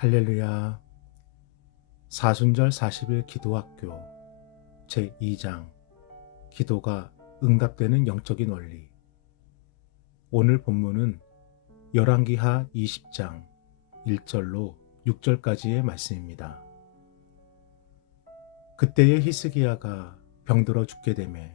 할렐루야. 사순절 40일 기도학교 제2장 기도가 응답되는 영적인 원리. 오늘 본문은 열왕기하 20장 1절로 6절까지의 말씀입니다. 그때에 히스기야가 병들어 죽게 되매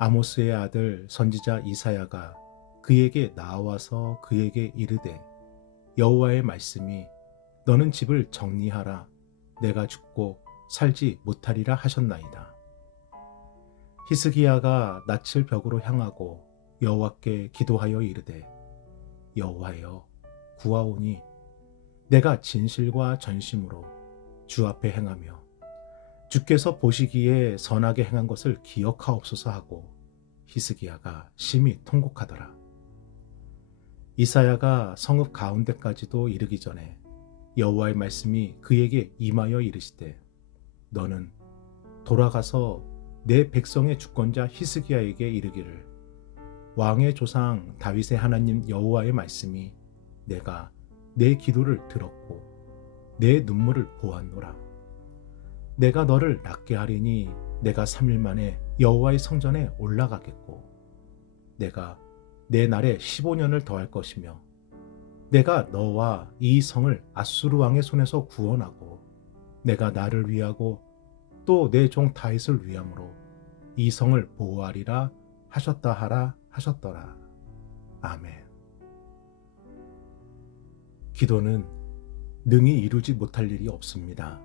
아모스의 아들 선지자 이사야가 그에게 나와서 그에게 이르되 여호와의 말씀이 너는 집을 정리하라. 내가 죽고 살지 못하리라 하셨나이다. 히스기야가 낯을 벽으로 향하고 여호와께 기도하여 이르되 여호와여 구하오니 내가 진실과 전심으로 주 앞에 행하며 주께서 보시기에 선하게 행한 것을 기억하옵소서 하고 히스기야가 심히 통곡하더라. 이사야가 성읍 가운데까지도 이르기 전에 여호와의 말씀이 그에게 임하여 이르시되 너는 돌아가서 내 백성의 주권자 히스기야에게 이르기를 왕의 조상 다윗의 하나님 여호와의 말씀이 내가 내 기도를 들었고 내 눈물을 보았노라. 내가 너를 낫게 하리니 내가 3일 만에 여호와의 성전에 올라가겠고 내가 내 날에 15년을 더할 것이며 내가 너와 이 성을 아수르 왕의 손에서 구원하고 내가 나를 위하고 또 내 종 다윗을 위함으로 이 성을 보호하리라 하셨다 하라 하셨더라. 아멘. 기도는 능히 이루지 못할 일이 없습니다.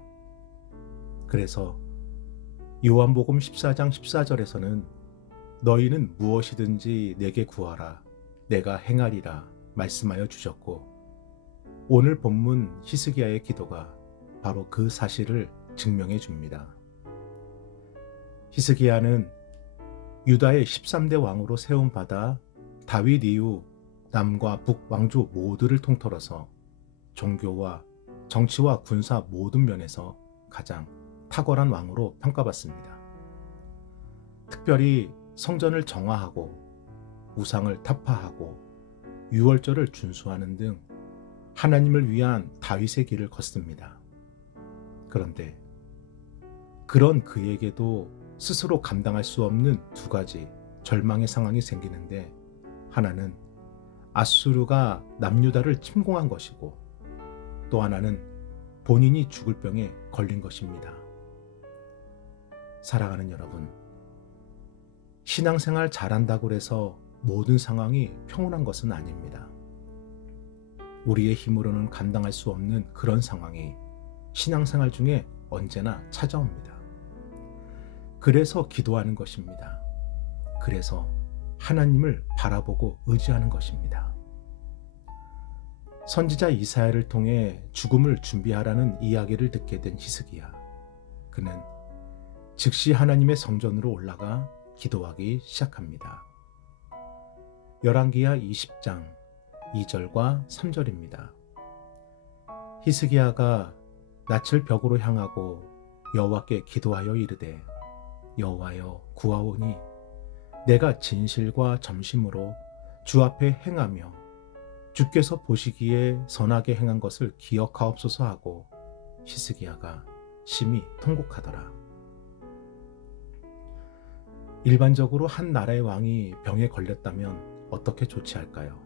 그래서 요한복음 14장 14절에서는 너희는 무엇이든지 내게 구하라 내가 행하리라 말씀하여 주셨고 오늘 본문 히스기야의 기도가 바로 그 사실을 증명해 줍니다. 히스기야는 유다의 13대 왕으로 세움받아 다윗 이후 남과 북 왕조 모두를 통틀어서 종교와 정치와 군사 모든 면에서 가장 탁월한 왕으로 평가받습니다. 특별히 성전을 정화하고 우상을 타파하고 유월절을 준수하는 등 하나님을 위한 다윗의 길을 걷습니다. 그런데 그런 그에게도 스스로 감당할 수 없는 두 가지 절망의 상황이 생기는데 하나는 아수르가 남유다를 침공한 것이고 또 하나는 본인이 죽을 병에 걸린 것입니다. 사랑하는 여러분, 신앙생활 잘한다고 해서 모든 상황이 평온한 것은 아닙니다. 우리의 힘으로는 감당할 수 없는 그런 상황이 신앙생활 중에 언제나 찾아옵니다. 그래서 기도하는 것입니다. 그래서 하나님을 바라보고 의지하는 것입니다. 선지자 이사야를 통해 죽음을 준비하라는 이야기를 듣게 된 히스기야. 그는 즉시 하나님의 성전으로 올라가 기도하기 시작합니다. 열왕기하 20장 2절과 3절입니다. 히스기야가 낯을 벽으로 향하고 여호와께 기도하여 이르되 여호와여 구하오니 내가 진실과 점심으로 주 앞에 행하며 주께서 보시기에 선하게 행한 것을 기억하옵소서 하고 히스기야가 심히 통곡하더라. 일반적으로 한 나라의 왕이 병에 걸렸다면 어떻게 조치할까요?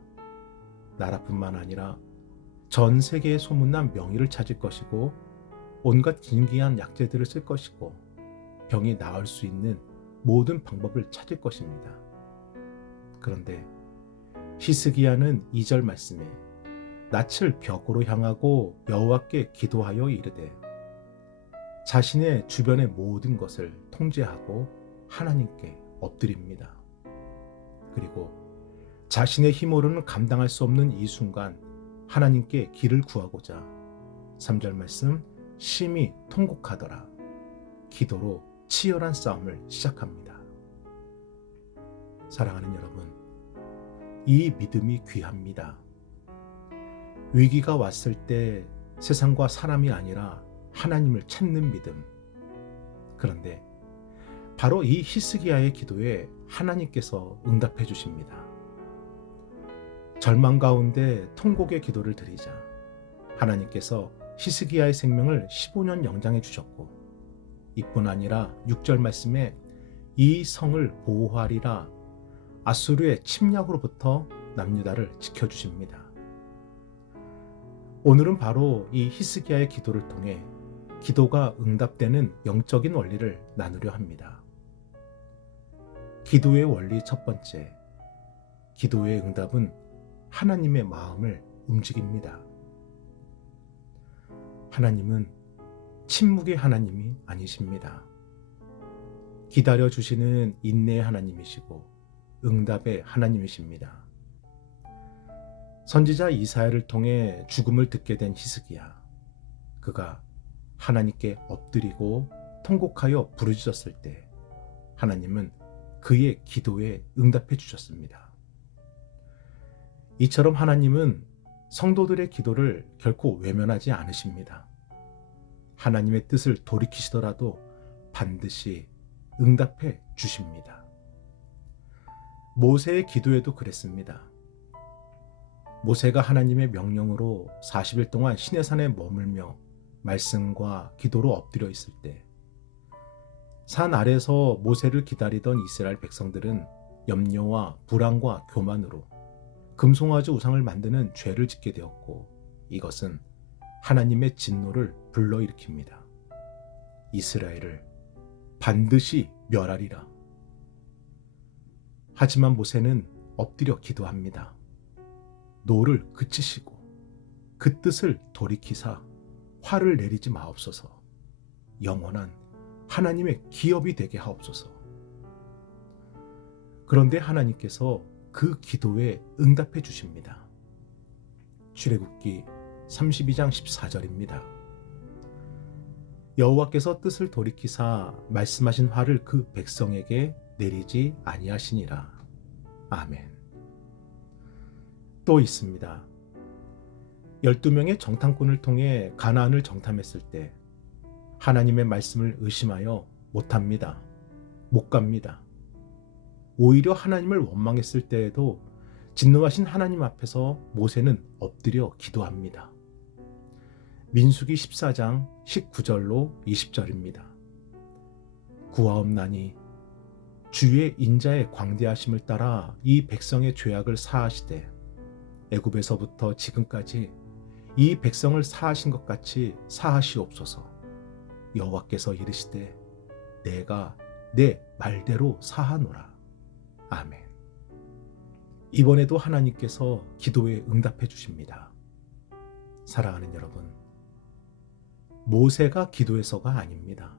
나라뿐만 아니라 전 세계에 소문난 명의를 찾을 것이고 온갖 진귀한 약재들을 쓸 것이고 병이 나을 수 있는 모든 방법을 찾을 것입니다. 그런데 히스기야는 2절 말씀에 낯을 벽으로 향하고 여호와께 기도하여 이르되 자신의 주변의 모든 것을 통제하고 하나님께 엎드립니다. 그리고 자신의 힘으로는 감당할 수 없는 이 순간 하나님께 길을 구하고자 3절 말씀 심히 통곡하더라. 기도로 치열한 싸움을 시작합니다. 사랑하는 여러분, 이 믿음이 귀합니다. 위기가 왔을 때 세상과 사람이 아니라 하나님을 찾는 믿음. 그런데 바로 이 히스기야의 기도에 하나님께서 응답해 주십니다. 절망 가운데 통곡의 기도를 드리자 하나님께서 히스기야의 생명을 15년 영장해 주셨고 이뿐 아니라 6절 말씀에 이 성을 보호하리라 아수르의 침략으로부터 남유다를 지켜주십니다. 오늘은 바로 이 히스기야의 기도를 통해 기도가 응답되는 영적인 원리를 나누려 합니다. 기도의 원리 첫 번째, 기도의 응답은 하나님의 마음을 움직입니다. 하나님은 침묵의 하나님이 아니십니다. 기다려주시는 인내의 하나님이시고 응답의 하나님이십니다. 선지자 이사야를 통해 죽음을 듣게 된 히스기야, 그가 하나님께 엎드리고 통곡하여 부르짖었을 때 하나님은 그의 기도에 응답해 주셨습니다. 이처럼 하나님은 성도들의 기도를 결코 외면하지 않으십니다. 하나님의 뜻을 돌이키시더라도 반드시 응답해 주십니다. 모세의 기도에도 그랬습니다. 모세가 하나님의 명령으로 40일 동안 시내산에 머물며 말씀과 기도로 엎드려 있을 때 산 아래서 모세를 기다리던 이스라엘 백성들은 염려와 불안과 교만으로 금송아지 우상을 만드는 죄를 짓게 되었고 이것은 하나님의 진노를 불러일으킵니다. 이스라엘을 반드시 멸하리라. 하지만 모세는 엎드려 기도합니다. 노를 그치시고 그 뜻을 돌이키사 화를 내리지 마옵소서. 영원한 하나님의 기업이 되게 하옵소서. 그런데 하나님께서 그 기도에 응답해 주십니다. 출애굽기 32장 14절입니다. 여호와께서 뜻을 돌이키사 말씀하신 화를 그 백성에게 내리지 아니하시니라. 아멘. 또 있습니다. 12명의 정탐꾼을 통해 가나안을 정탐했을 때 하나님의 말씀을 의심하여 못합니다. 못 갑니다. 오히려 하나님을 원망했을 때에도 진노하신 하나님 앞에서 모세는 엎드려 기도합니다. 민수기 14장 19절로 20절입니다. 구하옵나니 주의 인자의 광대하심을 따라 이 백성의 죄악을 사하시되 애굽에서부터 지금까지 이 백성을 사하신 것 같이 사하시옵소서. 여호와께서 이르시되 내가 내 말대로 사하노라. 아멘. 이번에도 하나님께서 기도에 응답해 주십니다. 사랑하는 여러분, 모세가 기도해서가 아닙니다.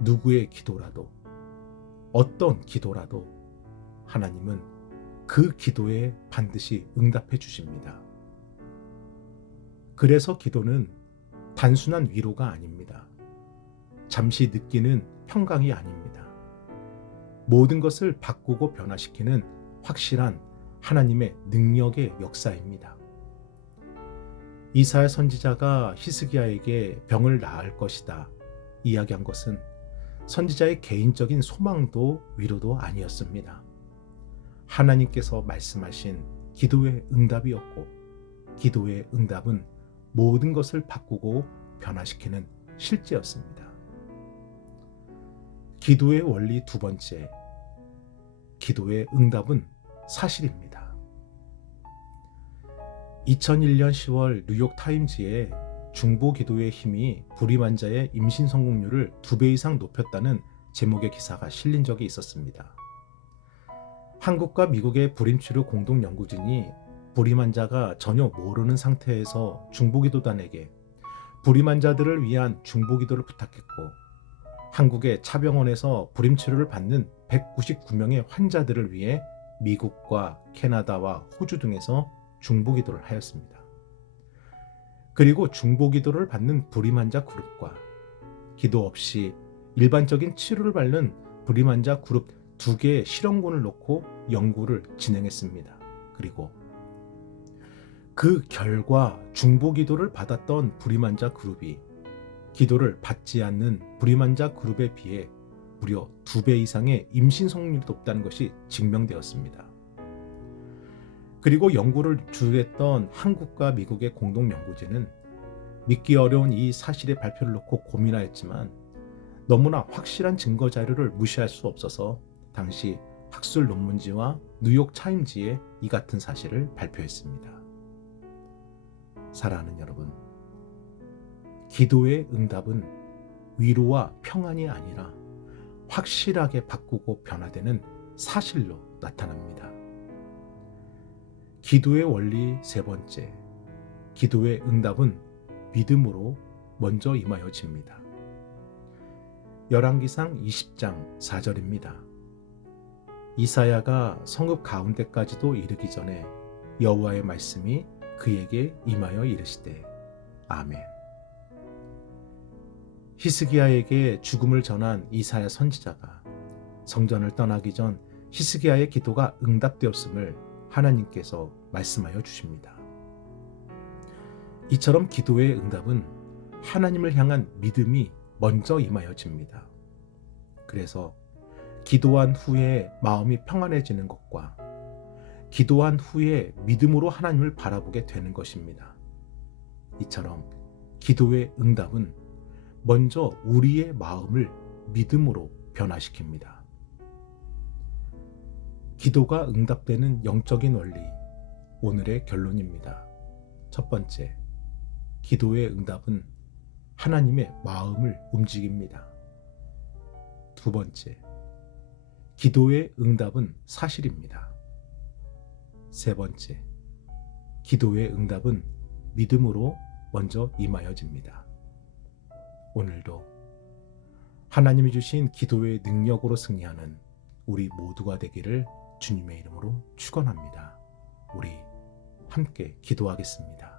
누구의 기도라도, 어떤 기도라도 하나님은 그 기도에 반드시 응답해 주십니다. 그래서 기도는 단순한 위로가 아닙니다. 잠시 느끼는 평강이 아닙니다. 모든 것을 바꾸고 변화시키는 확실한 하나님의 능력의 역사입니다. 이사야 선지자가 히스기야에게 병을 나을 것이다 이야기한 것은 선지자의 개인적인 소망도 위로도 아니었습니다. 하나님께서 말씀하신 기도의 응답이었고 기도의 응답은 모든 것을 바꾸고 변화시키는 실제였습니다. 기도의 원리 두 번째, 기도의 응답은 사실입니다. 2001년 10월 뉴욕 타임즈에 중보 기도의 힘이 불임 환자의 임신 성공률을 2배 이상 높였다는 제목의 기사가 실린 적이 있었습니다. 한국과 미국의 불임치료 공동연구진이 불임 환자가 전혀 모르는 상태에서 중보기도단에게 불임 환자들을 위한 중보기도를 부탁했고 한국의 차병원에서 불임치료를 받는 199명의 환자들을 위해 미국과 캐나다와 호주 등에서 중보기도를 하였습니다. 그리고 중보기도를 받는 불임 환자 그룹과 기도 없이 일반적인 치료를 받는 불임 환자 그룹 2개의 실험군을 놓고 연구를 진행했습니다. 그리고 그 결과 중보기도를 받았던 불임 환자 그룹이 기도를 받지 않는 불임 환자 그룹에 비해 무려 2배 이상의 임신 성공률이 높다는 것이 증명되었습니다. 그리고 연구를 주도했던 한국과 미국의 공동연구진은 믿기 어려운 이 사실의 발표를 놓고 고민하였지만 너무나 확실한 증거 자료를 무시할 수 없어서 당시 학술 논문지와 뉴욕 타임지에 이 같은 사실을 발표했습니다. 사랑하는 여러분, 기도의 응답은 위로와 평안이 아니라 확실하게 바꾸고 변화되는 사실로 나타납니다. 기도의 원리 세 번째, 기도의 응답은 믿음으로 먼저 임하여집니다. 열왕기상 20장 4절입니다. 이사야가 성읍 가운데까지도 이르기 전에 여호와의 말씀이 그에게 임하여 이르시되 아멘. 히스기야에게 죽음을 전한 이사야 선지자가 성전을 떠나기 전 히스기야의 기도가 응답되었음을 하나님께서 말씀하여 주십니다. 이처럼 기도의 응답은 하나님을 향한 믿음이 먼저 임하여집니다. 그래서 기도한 후에 마음이 평안해지는 것과 기도한 후에 믿음으로 하나님을 바라보게 되는 것입니다. 이처럼 기도의 응답은 먼저 우리의 마음을 믿음으로 변화시킵니다. 기도가 응답되는 영적인 원리, 오늘의 결론입니다. 첫 번째, 기도의 응답은 하나님의 마음을 움직입니다. 두 번째, 기도의 응답은 사실입니다. 세 번째, 기도의 응답은 믿음으로 먼저 임하여집니다. 오늘도 하나님이 주신 기도의 능력으로 승리하는 우리 모두가 되기를 주님의 이름으로 축원합니다. 우리 함께 기도하겠습니다.